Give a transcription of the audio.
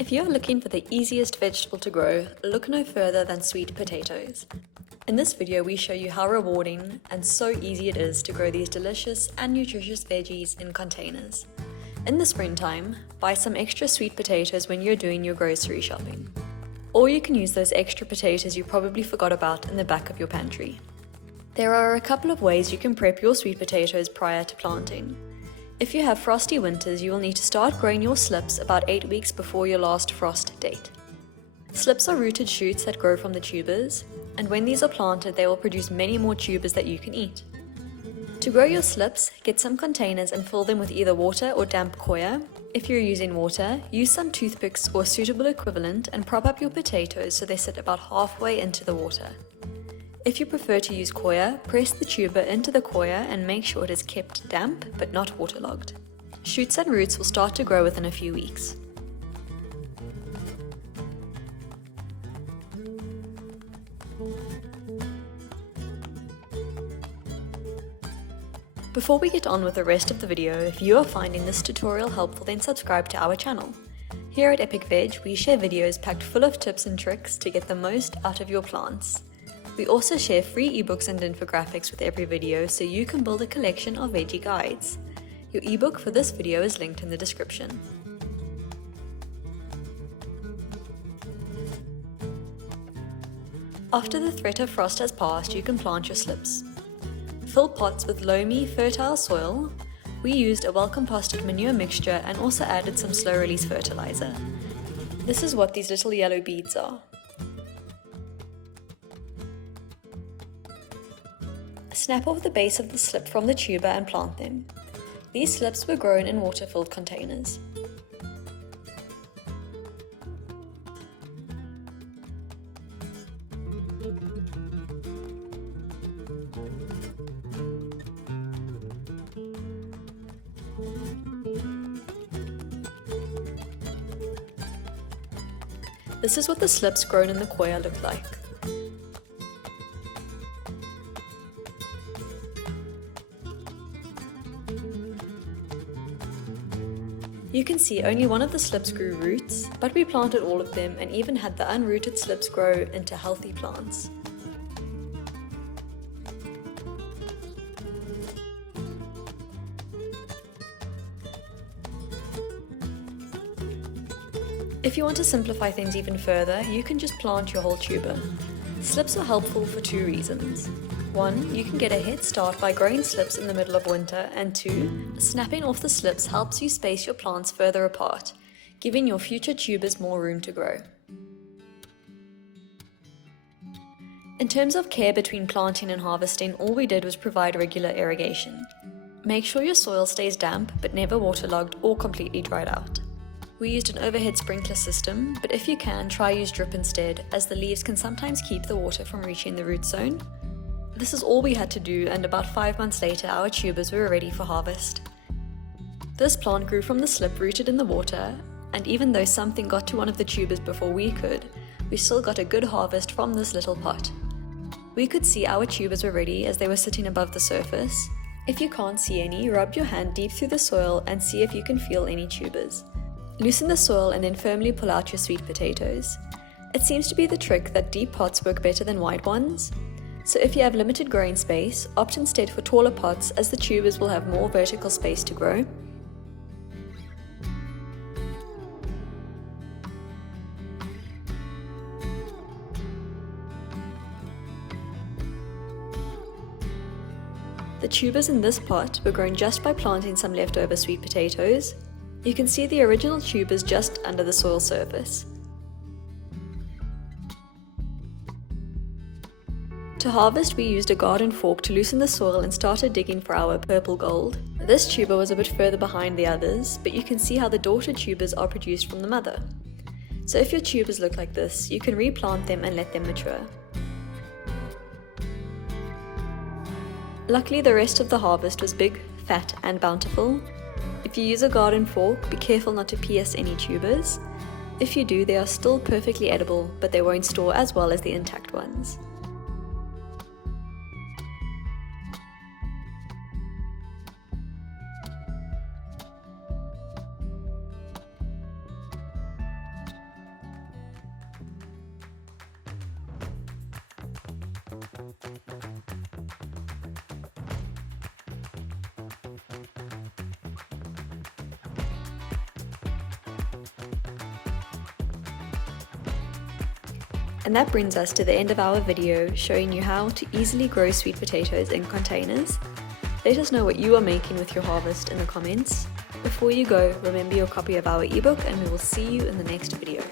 If you're looking for the easiest vegetable to grow, look no further than sweet potatoes. In this video, we show you how rewarding and so easy it is to grow these delicious and nutritious veggies in containers. In the springtime, buy some extra sweet potatoes when you're doing your grocery shopping. Or you can use those extra potatoes you probably forgot about in the back of your pantry. There are a couple of ways you can prep your sweet potatoes prior to planting. If you have frosty winters, you will need to start growing your slips about 8 weeks before your last frost date. Slips are rooted shoots that grow from the tubers, and when these are planted, they will produce many more tubers that you can eat. To grow your slips, get some containers and fill them with either water or damp coir. If you're using water, use some toothpicks or suitable equivalent and prop up your potatoes so they sit about halfway into the water. If you prefer to use coir, press the tuber into the coir and make sure it is kept damp but not waterlogged. Shoots and roots will start to grow within a few weeks. Before we get on with the rest of the video, if you are finding this tutorial helpful, then subscribe to our channel. Here at Epic Veg, we share videos packed full of tips and tricks to get the most out of your plants. We also share free ebooks and infographics with every video so you can build a collection of veggie guides. Your ebook for this video is linked in the description. After the threat of frost has passed, you can plant your slips. Fill pots with loamy, fertile soil. We used a well-composted manure mixture and also added some slow-release fertilizer. This is what these little yellow beads are. Snap off the base of the slip from the tuber and plant them. These slips were grown in water-filled containers. This is what the slips grown in the coir look like. You can see only one of the slips grew roots, but we planted all of them and even had the unrooted slips grow into healthy plants. If you want to simplify things even further, you can just plant your whole tuber. Slips are helpful for two reasons. 1, you can get a head start by growing slips in the middle of winter, and 2, snapping off the slips helps you space your plants further apart, giving your future tubers more room to grow. In terms of care between planting and harvesting, all we did was provide regular irrigation. Make sure your soil stays damp but never waterlogged or completely dried out. We used an overhead sprinkler system, but if you can, try use drip instead, as the leaves can sometimes keep the water from reaching the root zone. This is all we had to do, and about 5 months later our tubers were ready for harvest. This plant grew from the slip rooted in the water, and even though something got to one of the tubers before we could, we still got a good harvest from this little pot. We could see our tubers were ready as they were sitting above the surface. If you can't see any, rub your hand deep through the soil and see if you can feel any tubers. Loosen the soil and then firmly pull out your sweet potatoes. It seems to be the trick that deep pots work better than wide ones. So if you have limited growing space, opt instead for taller pots as the tubers will have more vertical space to grow. The tubers in this pot were grown just by planting some leftover sweet potatoes. You can see the original tubers just under the soil surface. To harvest, we used a garden fork to loosen the soil and started digging for our purple gold. This tuber was a bit further behind the others, but you can see how the daughter tubers are produced from the mother. So if your tubers look like this, you can replant them and let them mature. Luckily, the rest of the harvest was big, fat and bountiful. If you use a garden fork, be careful not to pierce any tubers. If you do, they are still perfectly edible, but they won't store as well as the intact ones. And that brings us to the end of our video showing you how to easily grow sweet potatoes in containers. Let us know what you are making with your harvest in the comments. Before you go, remember your copy of our ebook and we will see you in the next video.